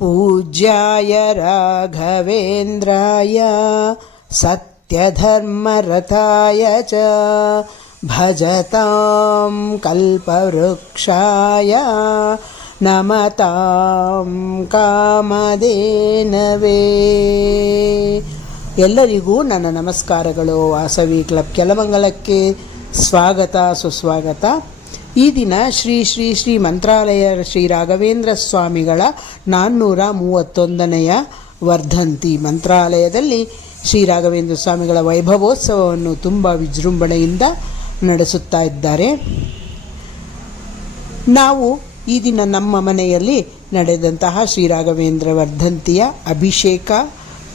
पूज्याय राघवेन्द्राय सत्यधर्मरताय च भजतां कल्पवृक्षाय नमतां कामधेनवे. ಎಲ್ಲರಿಗೂ ನನ್ನ ನಮಸ್ಕಾರಗಳು. ವಾಸವಿ ಕ್ಲಬ್ ಕೆಲಮಂಗಲಕ್ಕೆ ಸ್ವಾಗತ ಸುಸ್ವಾಗತ. ಈ ದಿನ ಶ್ರೀ ಶ್ರೀ ಶ್ರೀ ಮಂತ್ರಾಲಯ ಶ್ರೀ ರಾಘವೇಂದ್ರ ಸ್ವಾಮಿಗಳ 431ನೆಯ ವರ್ಧಂತಿ. ಮಂತ್ರಾಲಯದಲ್ಲಿ ಶ್ರೀ ರಾಘವೇಂದ್ರ ಸ್ವಾಮಿಗಳ ವೈಭವೋತ್ಸವವನ್ನು ತುಂಬ ವಿಜೃಂಭಣೆಯಿಂದ ನಡೆಸುತ್ತಾ ಇದ್ದಾರೆ. ನಾವು ಈ ದಿನ ನಮ್ಮ ಮನೆಯಲ್ಲಿ ನಡೆದಂತಹ ಶ್ರೀ ರಾಘವೇಂದ್ರ ವರ್ಧಂತಿಯ ಅಭಿಷೇಕ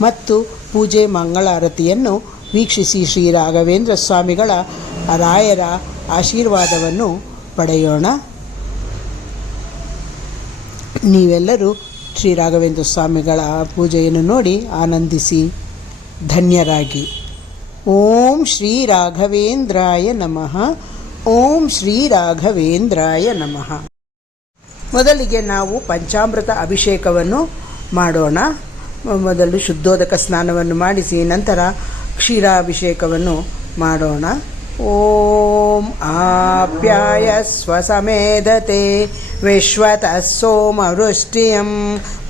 ಮತ್ತು ಪೂಜೆ ಮಂಗಳಾರತಿಯನ್ನು ವೀಕ್ಷಿಸಿ ಶ್ರೀ ರಾಘವೇಂದ್ರ ಸ್ವಾಮಿಗಳ ರಾಯರ ಆಶೀರ್ವಾದವನ್ನು ಪಡೆಯೋಣ. ನೀವೆಲ್ಲರೂ ಶ್ರೀ ರಾಘವೇಂದ್ರ ಸ್ವಾಮಿಗಳ ಪೂಜೆಯನ್ನು ನೋಡಿ ಆನಂದಿಸಿ ಧನ್ಯರಾಗಿ. ಓಂ ಶ್ರೀ ರಾಘವೇಂದ್ರಾಯ ನಮಃ. ಓಂ ಶ್ರೀ ರಾಘವೇಂದ್ರಾಯ ನಮಃ. ಮೊದಲಿಗೆ ನಾವು ಪಂಚಾಮೃತ ಅಭಿಷೇಕವನ್ನು ಮಾಡೋಣ. ಮೊದಲು ಶುದ್ಧೋದಕ ಸ್ನಾನವನ್ನು ಮಾಡಿಸಿ ನಂತರ ಕ್ಷೀರಾಭಿಷೇಕವನ್ನು ಮಾಡೋಣ. ಓಂ ಆಪ್ಯಾಯಸ್ವ ಸಮೇಧತೆ ವಿಶ್ವತಃ ಸೋಮವೃಷ್ಟಿಯಂ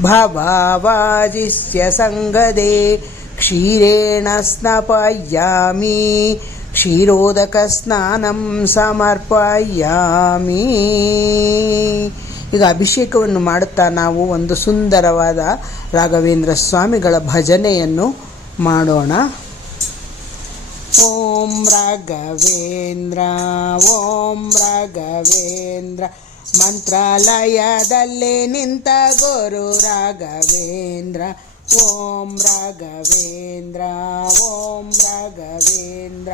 ಭವಾವಾಜಿಸ್ಯ ಸಂಗದೆ ಕ್ಷೀರೇಣ ಸ್ನಾಪಯಾಮಿ ಕ್ಷೀರೋದಕ ಸ್ನಾನಂ ಸಮರ್ಪಯಾಮಿ. ಈಗ ಅಭಿಷೇಕವನ್ನು ಮಾಡುತ್ತಾ ನಾವು ಒಂದು ಸುಂದರವಾದ ರಾಘವೇಂದ್ರ ಸ್ವಾಮಿಗಳ ಭಜನೆಯನ್ನು ಮಾಡೋಣ. ಓಂ ರಾಘವೇಂದ್ರ ಓಂ ರಾಘವೇಂದ್ರ ಮಂತ್ರಾಲಯದಲ್ಲಿ ನಿಂತ ಗುರು ರಾಘವೇಂದ್ರ. ಓಂ ರಾಘವೇಂದ್ರ ಓಂ ರಾಘವೇಂದ್ರ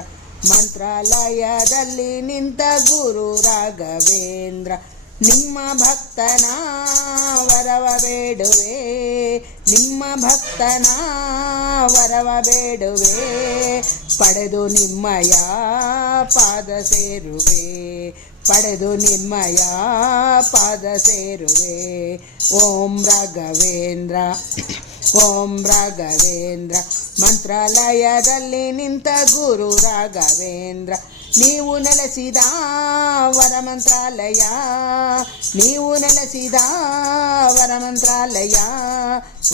ಮಂತ್ರಾಲಯದಲ್ಲಿ ನಿಂತ ಗುರು ರಾಘವೇಂದ್ರ. ನಿಮ್ಮ ಭಕ್ತನ ವರವ ಬೇಡುವೆ, ನಿಮ್ಮ ಭಕ್ತನ ವರವ ಬೇಡುವೆ, ಪಡೆದು ನಿಮ್ಮಯ ಪಾದ ಸೇರುವೆ, ಪಡೆದು ನಿಮ್ಮಯ ಪಾದ ಸೇರುವೆ. ಓಂ ರಾಘವೇಂದ್ರ ಓಂ ರಾಘವೇಂದ್ರ ಮಂತ್ರಾಲಯದಲ್ಲಿ ನಿಂತ ಗುರು ರಾಘವೇಂದ್ರ. ನೀವು ನೆಲೆಸಿದ ವರಮಂತ್ರಾಲಯ, ನೀವು ನೆಲೆಸಿದ ವರಮಂತ್ರಾಲಯ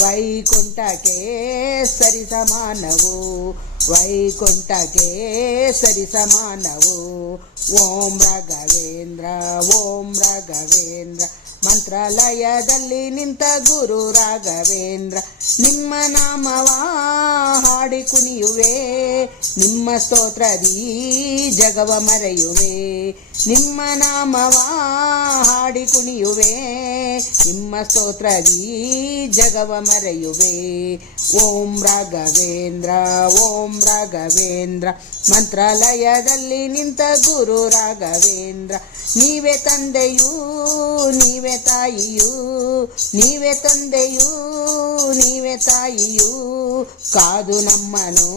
ವೈಕುಂಠಕ್ಕೆ ಸರಿ ಸಮಾನವು, ವೈಕುಂಠಕ್ಕೆ ಸರಿ ಸಮಾನವು. ಓಂ ರಾಘವೇಂದ್ರ ಓಂ ರಾಘವೇಂದ್ರ ಮಂತ್ರಾಲಯದಲ್ಲಿ ನಿಂತ ಗುರು ರಾಘವೇಂದ್ರ. ನಿಮ್ಮ ನಾಮವ ಹಾಡಿ ಕುಣಿಯುವೆ, ನಿಮ್ಮ ಸ್ತೋತ್ರದಿ ಜಗವ ಮರೆಯುವೆ, ನಿಮ್ಮ ನಾಮವ ಹಾಡಿ ಕುಣಿಯುವೆ, ನಿಮ್ಮ ಸ್ತೋತ್ರದಿ ಜಗವ ಮರೆಯುವೆ. ಓಂ ರಾಘವೇಂದ್ರ ಓಂ ರಾಘವೇಂದ್ರ ಮಂತ್ರಾಲಯದಲ್ಲಿ ನಿಂತ ಗುರು ರಾಘವೇಂದ್ರ. ನೀವೇ ತಂದೆಯೂ ನೀವೇ ತಾಯಿಯೂ, ನೀವೇ ತಂದೆಯೂ ನೀವೇ ತಾಯಿಯೂ, ಕಾದು ನಮ್ಮನು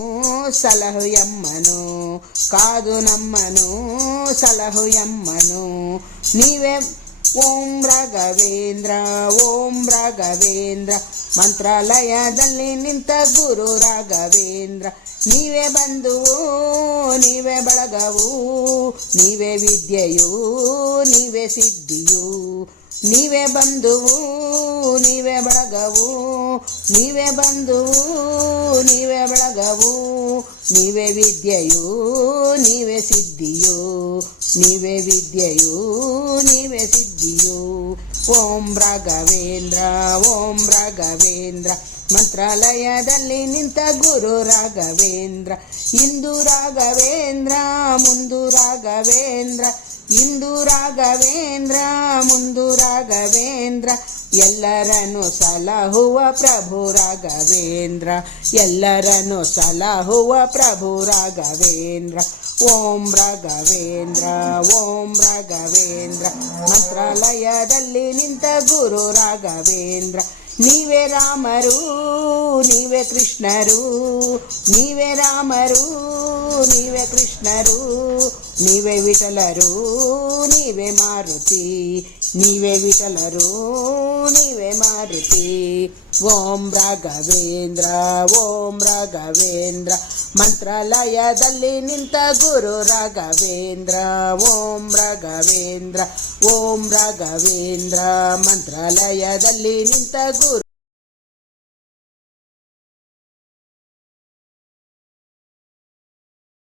ಸಲಹು ಎಮ್ಮನು, ಕಾದು ನಮ್ಮನು ಸಲಹು ಎಮ್ಮನು. ನೀವೇ ಓಂ ರಾಘವೇಂದ್ರ ಓಂ ರಾಘವೇಂದ್ರ ಮಂತ್ರಾಲಯದಲ್ಲಿ ನಿಂತ ಗುರು ರಾಘವೇಂದ್ರ. ನೀವೇ ಬಂಧುವು ನೀವೇ ಬಳಗವು, ನೀವೇ ವಿದ್ಯೆಯು ನೀವೇ ಸಿದ್ಧಿಯು, ನೀವೇ ಬಂಧುವು ನೀವೇ ಬಳಗವು, ನೀವೇ ಬಂಧುವು ನೀವೇ ಬಳಗವು, ನೀವೇ ವಿದ್ಯೆಯು ನೀವೇ ಸಿದ್ಧಿಯು, ನೀವೇ ವಿದ್ಯೆಯು ನೀವೇ ಸಿದ್ಧಿಯು. ಓಂ ರಾಘವೇಂದ್ರ ಓಂ ರಾಘವೇಂದ್ರ ಮಂತ್ರಾಲಯದಲ್ಲಿ ನಿಂತ ಗುರು ರಾಘವೇಂದ್ರ. ಇಂದು ರಾಘವೇಂದ್ರ ಮುಂದು ರಾಘವೇಂದ್ರ, ಇಂದು ರಾಘವೇಂದ್ರ ಮುಂದು ರಾಘವೇಂದ್ರ, ಎಲ್ಲರನ್ನು ಸಲಹುವ ಪ್ರಭು ರಾಘವೇಂದ್ರ, ಎಲ್ಲರನ್ನು ಸಲಹುವ ಪ್ರಭು ರಾಘವೇಂದ್ರ. ಓಂ ರಾಘವೇಂದ್ರ ಓಂ ರಾಘವೇಂದ್ರ ಮಂತ್ರಾಲಯದಲ್ಲಿ ನಿಂತ ಗುರು ರಾಘವೇಂದ್ರ. ನೀವೇ ರಾಮರು ನೀವೇ ಕೃಷ್ಣರು, ನೀವೇ ರಾಮರು ನೀವೇ ಕೃಷ್ಣರು, ನೀವೇ ವಿಠಲರು ನೀವೇ ಮಾರುತಿ, ನೀವೇ ವಿಠಲರು ನೀವೇ ಮಾರುತಿ. ಓಂ ರಾಘವೇಂದ್ರ ಓಂ ರಾಘವೇಂದ್ರ ಮಂತ್ರಾಲಯದಲ್ಲಿ ನಿಂತ ಗುರು ರಾಘವೇಂದ್ರ. ಓಂ ರಾಘವೇಂದ್ರ ಓಂ ರಾಘವೇಂದ್ರ ಮಂತ್ರಾಲಯದಲ್ಲಿ ನಿಂತ ಗುರು